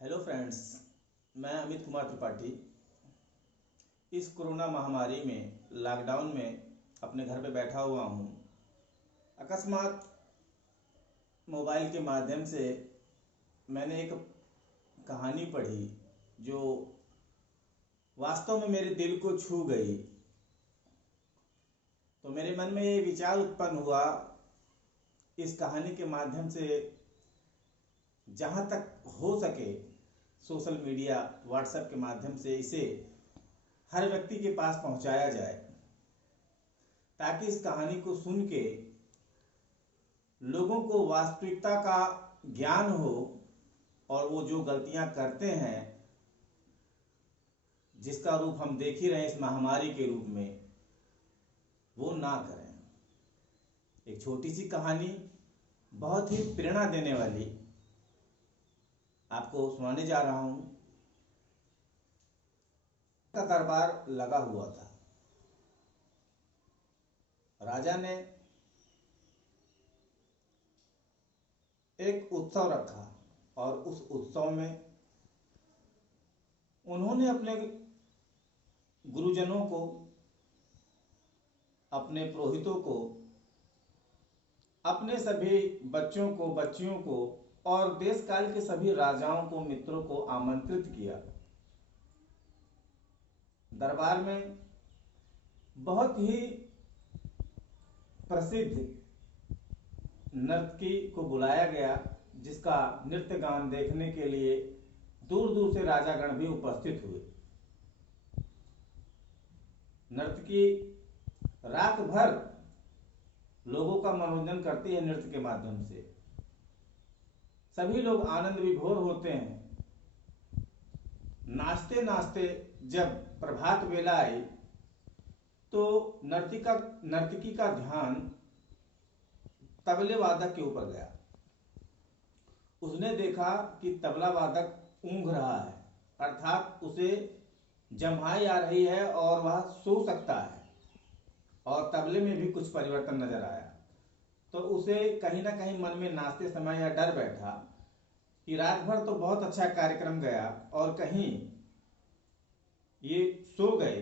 Hello friends, मैं अमित कुमार त्रिपाठी। इस corona महामारी में लॉकडाउन में अपने घर पे बैठा हुआ हूँ। अकस्मात मोबाइल के माध्यम से मैंने एक कहानी पढ़ी जो वास्तव में मेरे दिल को छू गई। तो मेरे मन में ये विचार उत्पन्न हुआ, इस कहानी के माध्यम से जहाँ तक हो सके सोशल मीडिया व्हाट्सएप के माध्यम से इसे हर व्यक्ति के पास पहुंचाया जाए, ताकि इस कहानी को सुन के लोगों को वास्तविकता का ज्ञान हो और वो जो गलतियां करते हैं, जिसका रूप हम देख ही रहे हैं इस महामारी के रूप में, वो ना करें। एक छोटी सी कहानी बहुत ही प्रेरणा देने वाली आपको सुनाने जा रहा हूं। का दरबार लगा हुआ था। राजा ने एक उत्सव रखा और उस उत्सव में उन्होंने अपने गुरुजनों को, अपने पुरोहितों को, अपने सभी बच्चों को, बच्चियों को और देश काल के सभी राजाओं को, मित्रों को आमंत्रित किया। दरबार में बहुत ही प्रसिद्ध नर्तकी को बुलाया गया, जिसका नृत्य गान देखने के लिए दूर दूर से राजागण भी उपस्थित हुए। नर्तकी रात भर लोगों का मनोरंजन करती है नृत्य के माध्यम से। सभी लोग आनंद विभोर होते हैं। नाचते नाचते जब प्रभात वेला आई तो नर्तकी का ध्यान तबले वादक के ऊपर गया। उसने देखा कि तबला वादक ऊँघ रहा है, अर्थात उसे जम्हाई आ रही है और वह सो सकता है, और तबले में भी कुछ परिवर्तन नजर आया। तो उसे कहीं ना कहीं मन में नाचते समय यह डर बैठा कि रात भर तो बहुत अच्छा कार्यक्रम गया और कहीं ये सो गए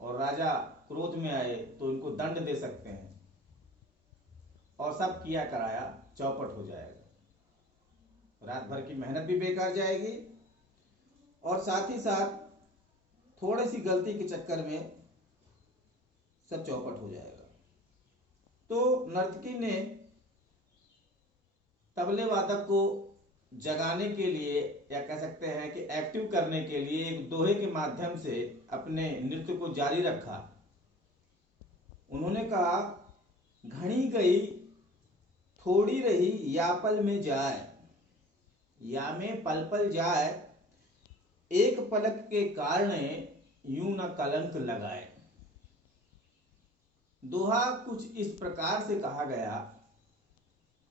और राजा क्रोध में आए तो इनको दंड दे सकते हैं और सब किया कराया चौपट हो जाएगा। रात भर की मेहनत भी बेकार जाएगी और साथ ही साथ थोड़ी सी गलती के चक्कर में सब चौपट हो जाएगा। तो नर्तकी ने तबले वादक को जगाने के लिए, या कह सकते हैं कि एक्टिव करने के लिए, एक दोहे के माध्यम से अपने नृत्य को जारी रखा। उन्होंने कहा, घड़ी गई थोड़ी रही या पल में जाए, या में पल पल जाए, एक पलक के कारण यूं न कलंक लगाए। दोहा कुछ इस प्रकार से कहा गया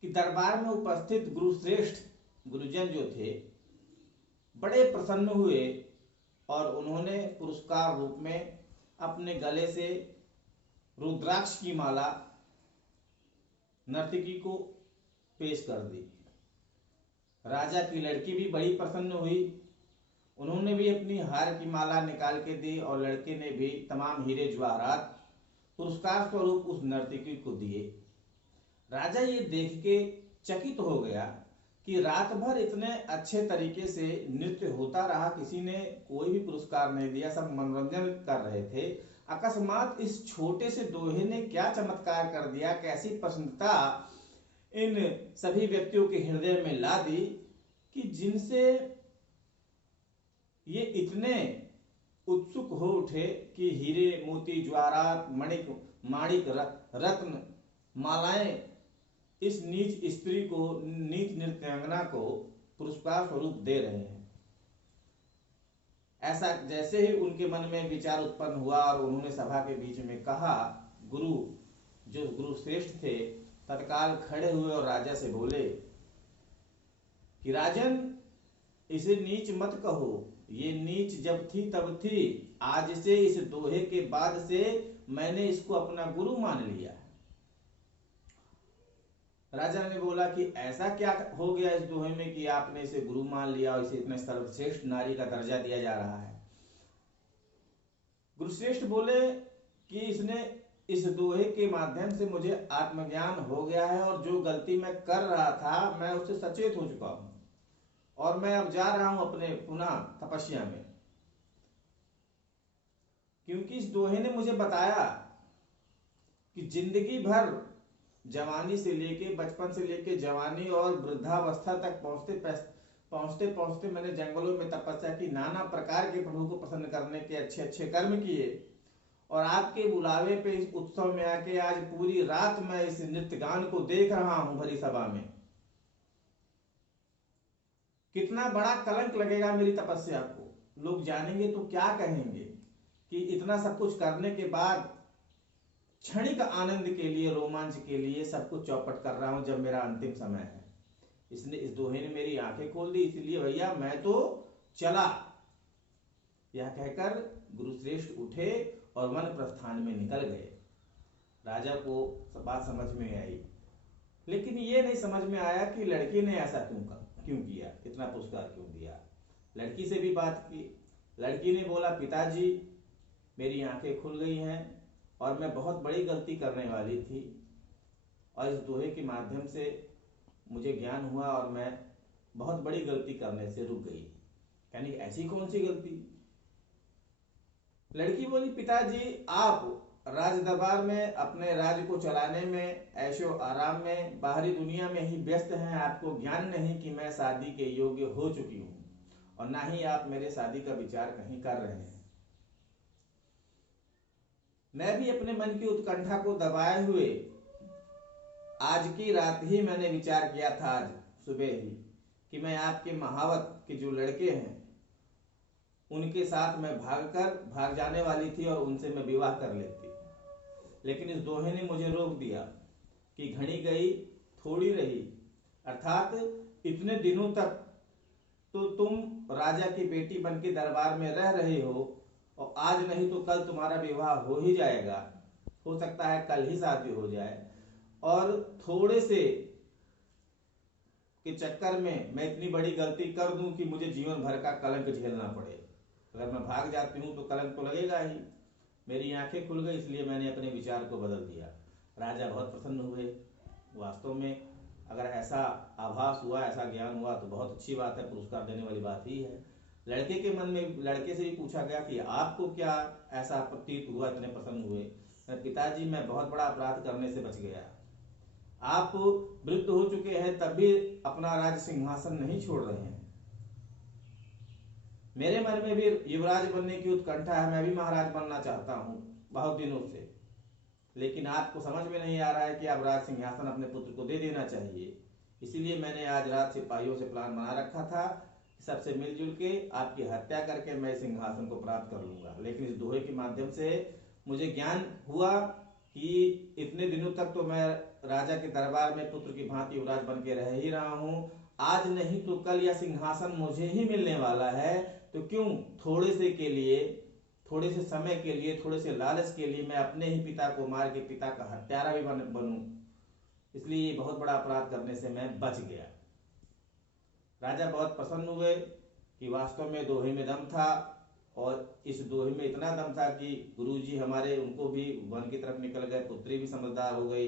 कि दरबार में उपस्थित गुरुश्रेष्ठ गुरुजन जो थे बड़े प्रसन्न हुए और उन्होंने पुरस्कार रूप में अपने गले से रुद्राक्ष की माला नर्तकी को पेश कर दी। राजा की लड़की भी बड़ी प्रसन्न हुई। उन्होंने भी अपनी हार की माला निकाल के दी और लड़के ने भी तमाम हीरे जवाहरात पुरस्कार स्वरूप उस नर्तकी को दिए। राजा ये देख के चकित हो गया कि रात भर इतने अच्छे तरीके से नृत्य होता रहा, किसी ने कोई भी पुरस्कार नहीं दिया, सब मनोरंजन कर रहे थे। अकस्मात इस छोटे से दोहे ने क्या चमत्कार कर दिया, कैसी प्रसन्नता इन सभी व्यक्तियों के हृदय में ला दी कि जिनसे ये इतने उत्सुक हो उठे कि हीरे मोती जवाहरात माणिक रत्न मालाएं इस नीच स्त्री को, नीच नृत्यांगना को पुरस्कार स्वरूप दे रहे हैं। ऐसा जैसे ही उनके मन में विचार उत्पन्न हुआ और उन्होंने सभा के बीच में कहा, जो गुरु श्रेष्ठ थे तत्काल खड़े हुए और राजा से बोले कि राजन, इसे नीच मत कहो, ये नीच जब थी तब थी, आज से इस दोहे के बाद से मैंने इसको अपना गुरु मान लिया। राजा ने बोला कि ऐसा क्या हो गया इस दोहे में कि आपने इसे गुरु मान लिया और इसे इतने सर्वश्रेष्ठ नारी का दर्जा दिया जा रहा है। गुरुश्रेष्ठ बोले कि इसने इस दोहे के माध्यम से मुझे आत्मज्ञान हो गया है और जो गलती मैं कर रहा था मैं उससे सचेत हो चुका हूं और मैं अब जा रहा हूं अपने पुनः तपस्या में, क्योंकि इस दोहे ने मुझे बताया कि जिंदगी भर जवानी से लेके बचपन से लेके जवानी और वृद्धावस्था तक पहुंचते पहुंचते मैंने जंगलों में तपस्या की, नाना प्रकार के प्रभु को प्रसन्न करने के अच्छे अच्छे कर्म किए और आपके बुलावे पे इस उत्सव में आके आज पूरी रात मैं इस नृत्य गान को देख रहा हूं भरी सभा में। कितना बड़ा कलंक लगेगा मेरी तपस्या को, लोग जानेंगे तो क्या कहेंगे कि इतना सब कुछ करने के बाद क्षणिक आनंद के लिए, रोमांच के लिए सब कुछ चौपट कर रहा हूं जब मेरा अंतिम समय है। इसने, इस दोहे ने मेरी आंखें खोल दी, इसलिए भैया मैं तो चला। यह कहकर गुरुश्रेष्ठ उठे और वन प्रस्थान में निकल गए। राजा को बात समझ में आई, लेकिन ये नहीं समझ में आया कि लड़की ने ऐसा क्यों किया, इतना पुरस्कार क्यों दिया। लड़की से भी बात की, लड़की ने बोला पिताजी मेरी आंखें खुल गई हैं और मैं बहुत बड़ी गलती करने वाली थी और इस दोहे के माध्यम से मुझे ज्ञान हुआ और मैं बहुत बड़ी गलती करने से रुक गई। यानी ऐसी कौन सी गलती? लड़की बोली पिताजी आप राज दरबार में अपने राज्य को चलाने में, ऐशो आराम में, बाहरी दुनिया में ही व्यस्त हैं, आपको ज्ञान नहीं कि मैं शादी के योग्य हो चुकी हूं और ना ही आप मेरे शादी का विचार कहीं कर रहे हैं। मैं भी अपने मन की उत्कंठा को दबाए हुए आज की रात ही मैंने विचार किया था, आज सुबह ही, कि मैं आपके महावत के जो लड़के हैं उनके साथ मैं भाग जाने वाली थी और उनसे मैं विवाह कर लेती, लेकिन इस दोहे ने मुझे रोक दिया कि घड़ी गई थोड़ी रही, अर्थात इतने दिनों तक तो तुम राजा की बेटी बन के दरबार में रह रहे हो और आज नहीं तो कल तुम्हारा विवाह हो ही जाएगा, हो सकता है कल ही शादी हो जाए और थोड़े से के चक्कर में मैं इतनी बड़ी गलती कर दूं कि मुझे जीवन भर का कलंक झेलना पड़े। अगर मैं भाग जाती हूं तो कलंक तो लगेगा ही। मेरी आंखें खुल गई, इसलिए मैंने अपने विचार को बदल दिया। राजा बहुत प्रसन्न हुए। वास्तव में अगर ऐसा आभास हुआ, ऐसा ज्ञान हुआ तो बहुत अच्छी बात है, पुरस्कार देने वाली बात ही है। लड़के के मन में, लड़के से भी पूछा गया कि आपको क्या ऐसा प्रतीत हुआ, इतने प्रसन्न हुए? पिताजी मैं बहुत बड़ा अपराध करने से बच गया। आप वृद्ध हो चुके हैं तब भी अपना राज सिंहासन नहीं छोड़ रहे हैं। मेरे मन में भी युवराज बनने की उत्कंठा है, मैं भी महाराज बनना चाहता हूं बहुत दिनों से, लेकिन आपको समझ में नहीं आ रहा है कि आप राज सिंहासन अपने पुत्र को दे देना चाहिए। इसीलिए मैंने आज रात सिपाहियों से प्लान बना रखा था, सबसे मिलजुल के आपकी हत्या करके मैं सिंहासन को प्राप्त कर लूंगा। लेकिन इस दोहे के माध्यम से मुझे ज्ञान हुआ कि इतने दिनों तक तो मैं राजा के दरबार में पुत्र की भांति युवराज बन के रह ही रहा हूं, आज नहीं तो कल यह सिंहासन मुझे ही मिलने वाला है, तो क्यों थोड़े से के लिए, थोड़े से समय के लिए, थोड़े से लालच के लिए मैं अपने ही पिता को मार के पिता का हत्यारा भी बनूं। इसलिए बहुत बड़ा अपराध करने से मैं बच गया। राजा बहुत प्रसन्न हुए कि वास्तव में दोहे में दम था और इस दोहे में इतना दम था कि गुरुजी हमारे उनको भी वन की तरफ निकल गए, पुत्री भी समझदार हो गई,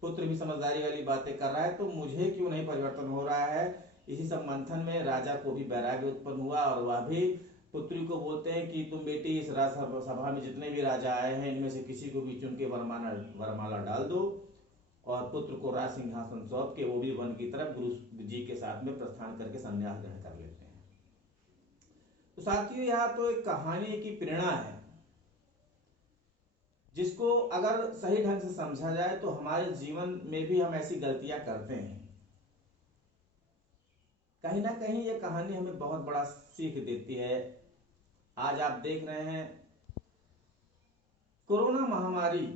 पुत्र भी समझदारी वाली बातें कर रहा है, तो मुझे क्यों नहीं परिवर्तन हो रहा है। इसी सब मंथन में राजा को भी वैराग्य उत्पन्न हुआ और वह भी पुत्री को बोलते हैं कि तुम बेटी इस सभा में जितने भी राजा आए हैं इनमें से किसी को भी चुन के वरमाला डाल दो और पुत्र को राज सिंहासन सौंप के वो भी वन की तरफ गुरु जी के साथ में प्रस्थान करके संन्यास ग्रहण कर लेते हैं। तो साथियों यहाँ तो एक कहानी की प्रेरणा है जिसको अगर सही ढंग से समझा जाए तो हमारे जीवन में भी हम ऐसी गलतियां करते हैं। कहीं ना कहीं ये कहानी हमें बहुत बड़ा सीख देती है। आज आप देख रहे हैं कोरोना महामारी,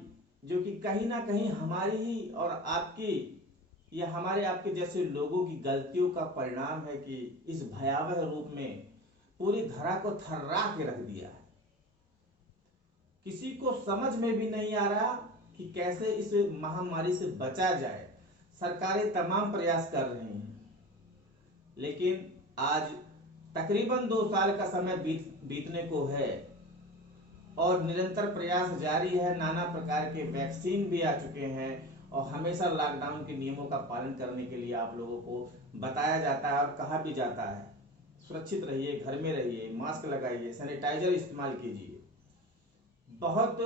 जो कि कहीं ना कहीं हमारी ही और आपकी या हमारे आपके जैसे लोगों की गलतियों का परिणाम है कि इस भयावह रूप में पूरी धरा को थर्रा के रख दिया है। किसी को समझ में भी नहीं आ रहा कि कैसे इस महामारी से बचा जाए। सरकारें तमाम प्रयास कर रही हैं, लेकिन आज तकरीबन 2 साल का समय बीतने को है और निरंतर प्रयास जारी है। नाना प्रकार के वैक्सीन भी आ चुके हैं और हमेशा लॉकडाउन के नियमों का पालन करने के लिए आप लोगों को बताया जाता है और कहा भी जाता है सुरक्षित रहिए, घर में रहिए, मास्क लगाइए, सैनिटाइजर इस्तेमाल कीजिए। बहुत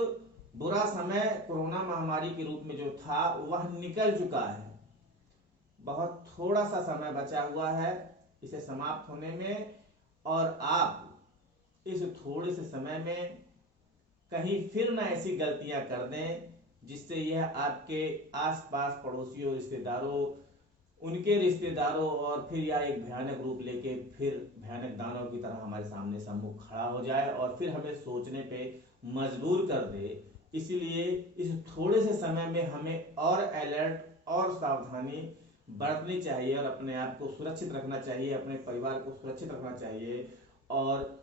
बुरा समय कोरोना महामारी के रूप में जो था वह निकल चुका है। बहुत थोड़ा सा समय बचा हुआ है इसे समाप्त होने में, और आप इस थोड़े से समय में कहीं फिर ना ऐसी गलतियां कर दें जिससे यह आपके आसपास पड़ोसियों, रिश्तेदारों, उनके रिश्तेदारों और फिर यह एक भयानक रूप लेके फिर भयानक दानव की तरह हमारे सामने सम्मुख खड़ा हो जाए और फिर हमें सोचने पे मजबूर कर दे। इसलिए इस थोड़े से समय में हमें और अलर्ट और सावधानी बरतनी चाहिए और अपने आप को सुरक्षित रखना चाहिए, अपने परिवार को सुरक्षित रखना चाहिए और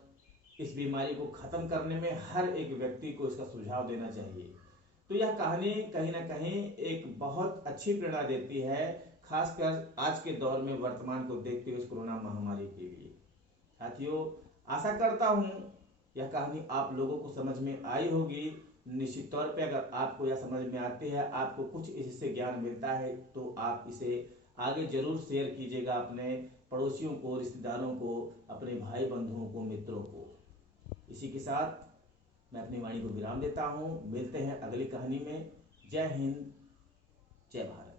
इस बीमारी को खत्म करने में हर एक व्यक्ति को इसका सुझाव देना चाहिए। तो यह कहानी कहीं ना कहीं एक बहुत अच्छी प्रेरणा देती है, खासकर आज के दौर में वर्तमान को देखते हुए इस कोरोना महामारी के लिए। साथियों, आशा करता हूं यह कहानी आप लोगों को समझ में आई होगी। निश्चित तौर पे अगर आपको यह समझ में आती है, आपको कुछ इससे ज्ञान मिलता है, तो आप इसे आगे जरूर शेयर कीजिएगा अपने पड़ोसियों को, रिश्तेदारों को, अपने भाई बंधुओं को, मित्रों को। इसी के साथ मैं अपनी वाणी को विराम देता हूँ। मिलते हैं अगली कहानी में। जय हिंद, जय भारत।